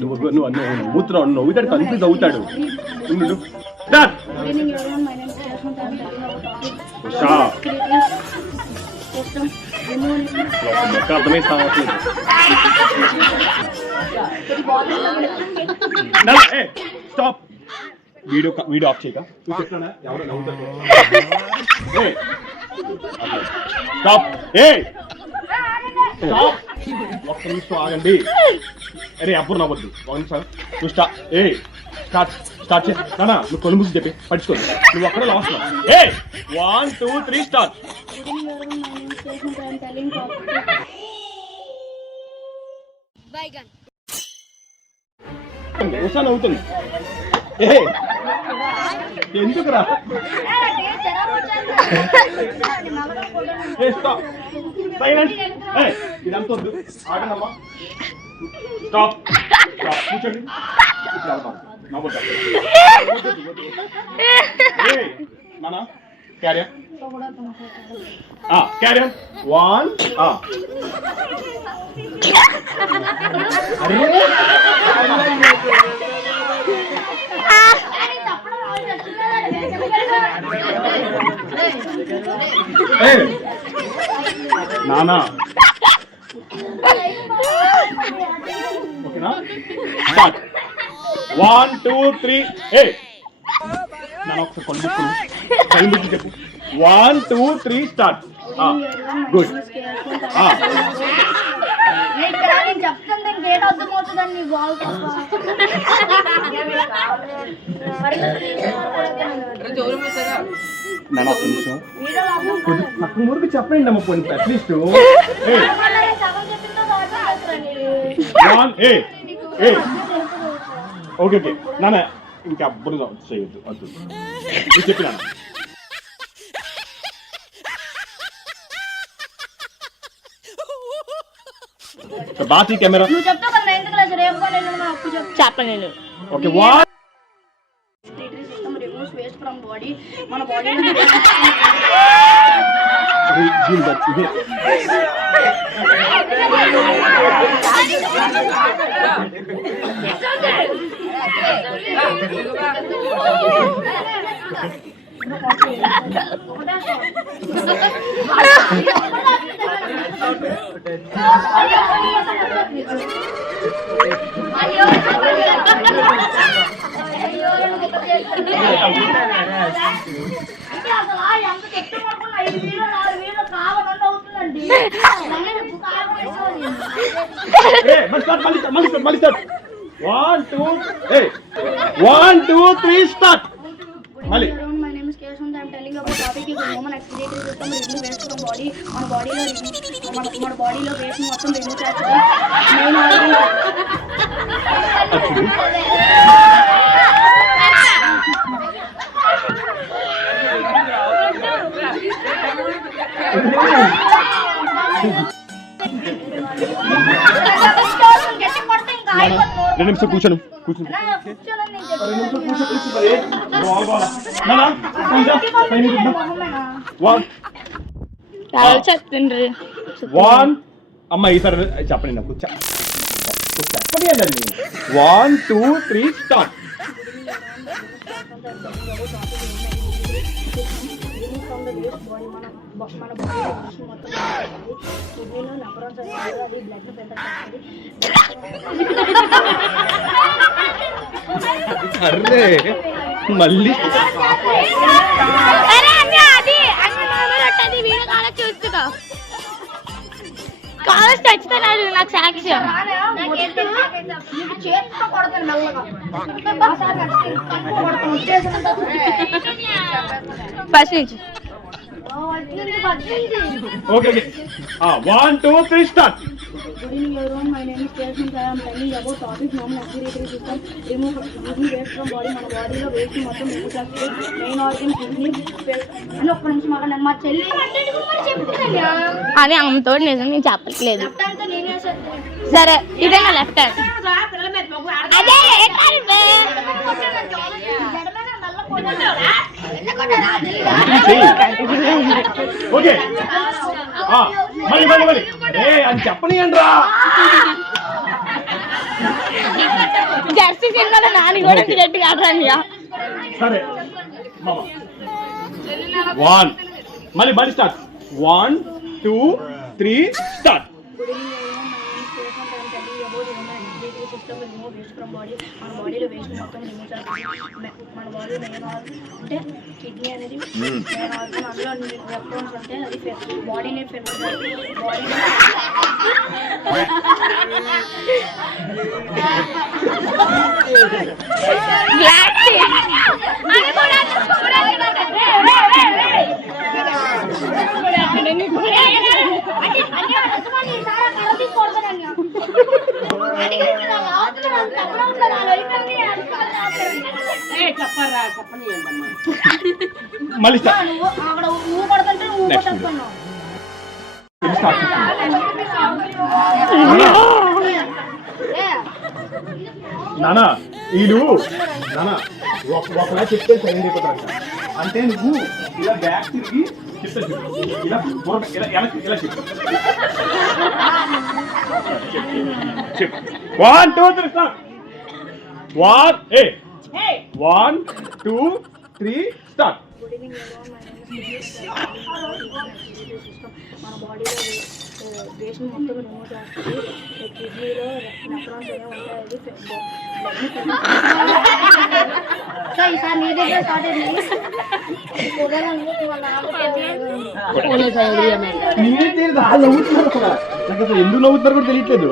నువ్వు నవ్వుతాడు కన్ఫ్యూజ్ అవుతాడు. స్టాప్. వీడియో ఆఫ్ చేయక ఎవరో నవ్వుతాడు. స్టాప్. ఒక్క నిమిషం ఆగండి. అరే అప్పుడు నవ్వద్దు. ఒక నిమిషం నువ్వు స్టార్ట్ చేసి నువ్వు కొలు ముసి చెప్పి పట్టుకో. నువ్వు అక్కడ లాస్ట్. 1 2 3 స్టార్ట్. ఉషా నవ్వుతుంది. ఎందుకురా ఇదంతా వద్దు. ఆగనమ్మా. స్టాప్. కూర్చోండి. నానా క్యారియర్ క్యారియర్ 1 నానా ఓకేనా? స్టార్ట్. 1 2 3 నాన్న ఒకసారి కొంచెం చెప్పు. 1 2 3 స్టార్ట్. గుడ్. నాన్న ఒక నిమిషం పక్కన ఊరికి చెప్పండి అమ్మ. పోనీ అట్లీస్ట్ ఓకే ఓకే నాన్న ఇంకా అప్పుడు చేయొద్దు వద్దు. నువ్వు చెప్పినా బాతి కెమెరా చెప్పలేను. ఓకే. 1 waste from body మన body One, two, three, start. My name is Kesh and I am telling about topic is human excretory system remove waste from body. మన బాడీలో వేస్ట్ మొత్తం రిమూవ్ చేస్తుంది. మెయిన్ రెండు నిమిషం కూర్చోను. చెప్తుండ్రి 1 అమ్మ ఈసారి చెప్పండి నాకు చెప్పండి అండి. 1 2 3 స్టార్ట్. అర్రే మళ్ళీ చూస్తున్నా కాలేజ్ ఖచ్చితంగా నాకు సాక్ష్యం. ఫస్ట్ నుంచి okay. 1 2 3 start. Good evening everyone, my name is Kesh and I am telling about topic human excretory system remove waste from body. మన బాడీలో వేస్ట్ మొత్తం రిమూవ్ చేస్తుంది. Main organ kidney. అని ఒక్క నిమిషం మాట్లాడండి. మా చెల్లి అని అమ్మతో నిజం నేను చెప్పట్లేదు. సరే ఇదే నా లెఫ్ట్ హ్యాండ్. ఓకే మళ్ళీ అని చెప్పనియండి రా. జెర్సీ సినిమాలో నాని కూడా గట్టిగా ఆడరానియా. సరే వన్ మళ్ళీ స్టార్ట్ 1 2 3 స్టార్ట్. మన బాడీలో వేస్ట్ మొత్తం రిమూవ్ చేస్తుంది. మన బాడీ మెయిన్ ఆర్గన్ అంటే కిడ్నీ అనేది మెయిన్ ఆర్గన్. అందులో నెఫ్రాన్స్ అంటే అది బాడీని ఫిల్టర్ చేస్తుంది. బాడీని మళ్ళీ అక్కడ ఊ కొడుతుంటే ఊ కొట్టుకున్నావు. నానా వీళ్ళు నానా ఒకలా చెప్తే సైలెంట్ అయిపోతారు. అంటే నువ్వు ఇలా బ్యాక్ తిరిగి చెప్తా ఇలా ఇలా చెప్పు 1 2 3 స్టార్ట్. 1 2 3 స్టార్ట్. మన బాడీలో వేస్ట్ మొత్తం రిమూవ్ చేస్తుంది. కిడ్నీలో నెఫ్రాన్స్ అనేవి ఉంటాయి. ఈసారి నీ దగ్గర స్టార్ట్ అయింది. ఎందుకు నవ్వుతున్నారు కూడా తెలియట్లేదు.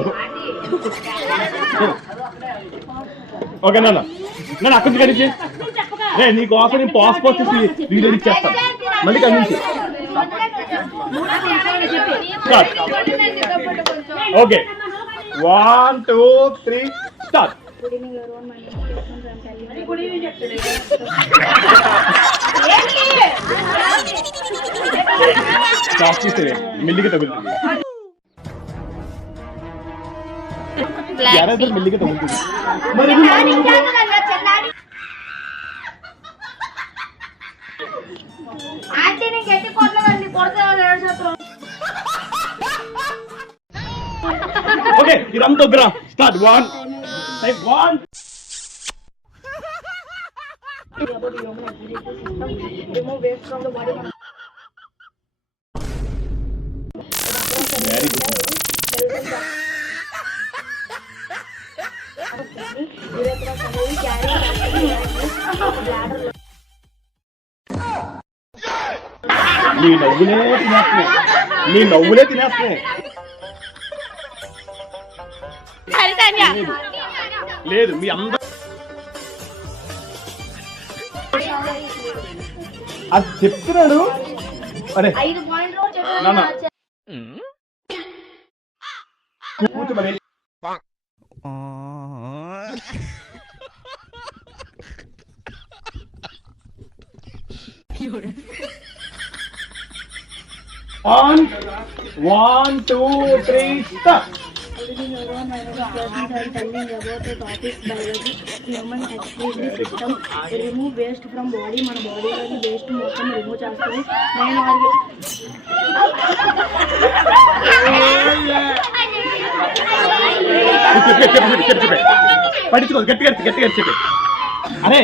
ఓకే నాన్న నేను అక్కడి నుంచి కడిచి నీకోసం నేను పాస్పోర్ట్ వీడియో ఇచ్చేస్తాను. మళ్ళీ కనిపించి ఓకే 1 2 3 స్టార్ట్. మెల్లిగా తగులుతుంది. మెల్లిగా తగులుతుంది. ఓకే ఇదంతా వద్దురా. Start 1 remove waste from the body. Very good. నీ నవ్వులే తినేస్తున్నాయి. లేదు మీ అందరూ అది చెప్తున్నాడు. అరే 5 పాయింట్లు నాన్న కూర్చోమని on 1 2 3 start. telling about the topic biology, human excretory system. Remove waste from body. మన బాడీలోని వేస్ట్ మొత్తం రిమూవ్ చేస్తుంది. మెయిన్ ఆర్గన్ పడించుకో గట్టిగా చెప్పే. అరే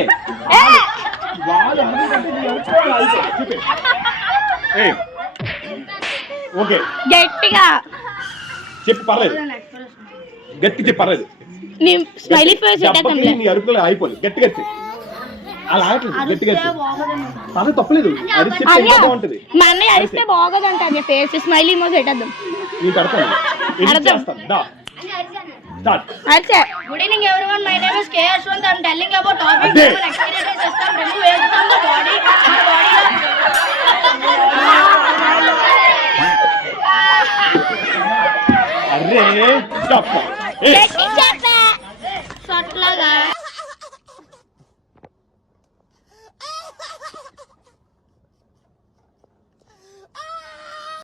ఓకే గట్టిగా చెప్పు పర్లేదు. గట్టి చెప్పు పర్లేదు. స్మైలీ ఫేస్ నీ అరుపులో అయిపోయింది. గట్టిగా అలా ఆగట్లేదు. గట్టిగా పర్లేదు తప్పలేదు. అరిస్తే బాగుంటది. మా అన్నయ్య అరిస్తే బాగోదంట. ఫేస్ స్మైలీ మోస్ పెట్టేద్దాం. నేను పెడతాను. Good evening everyone, my name is K. Ashwant. I am telling about topic human excretory system. Remove waste from the body. అరే చెప్ప సట్లాగా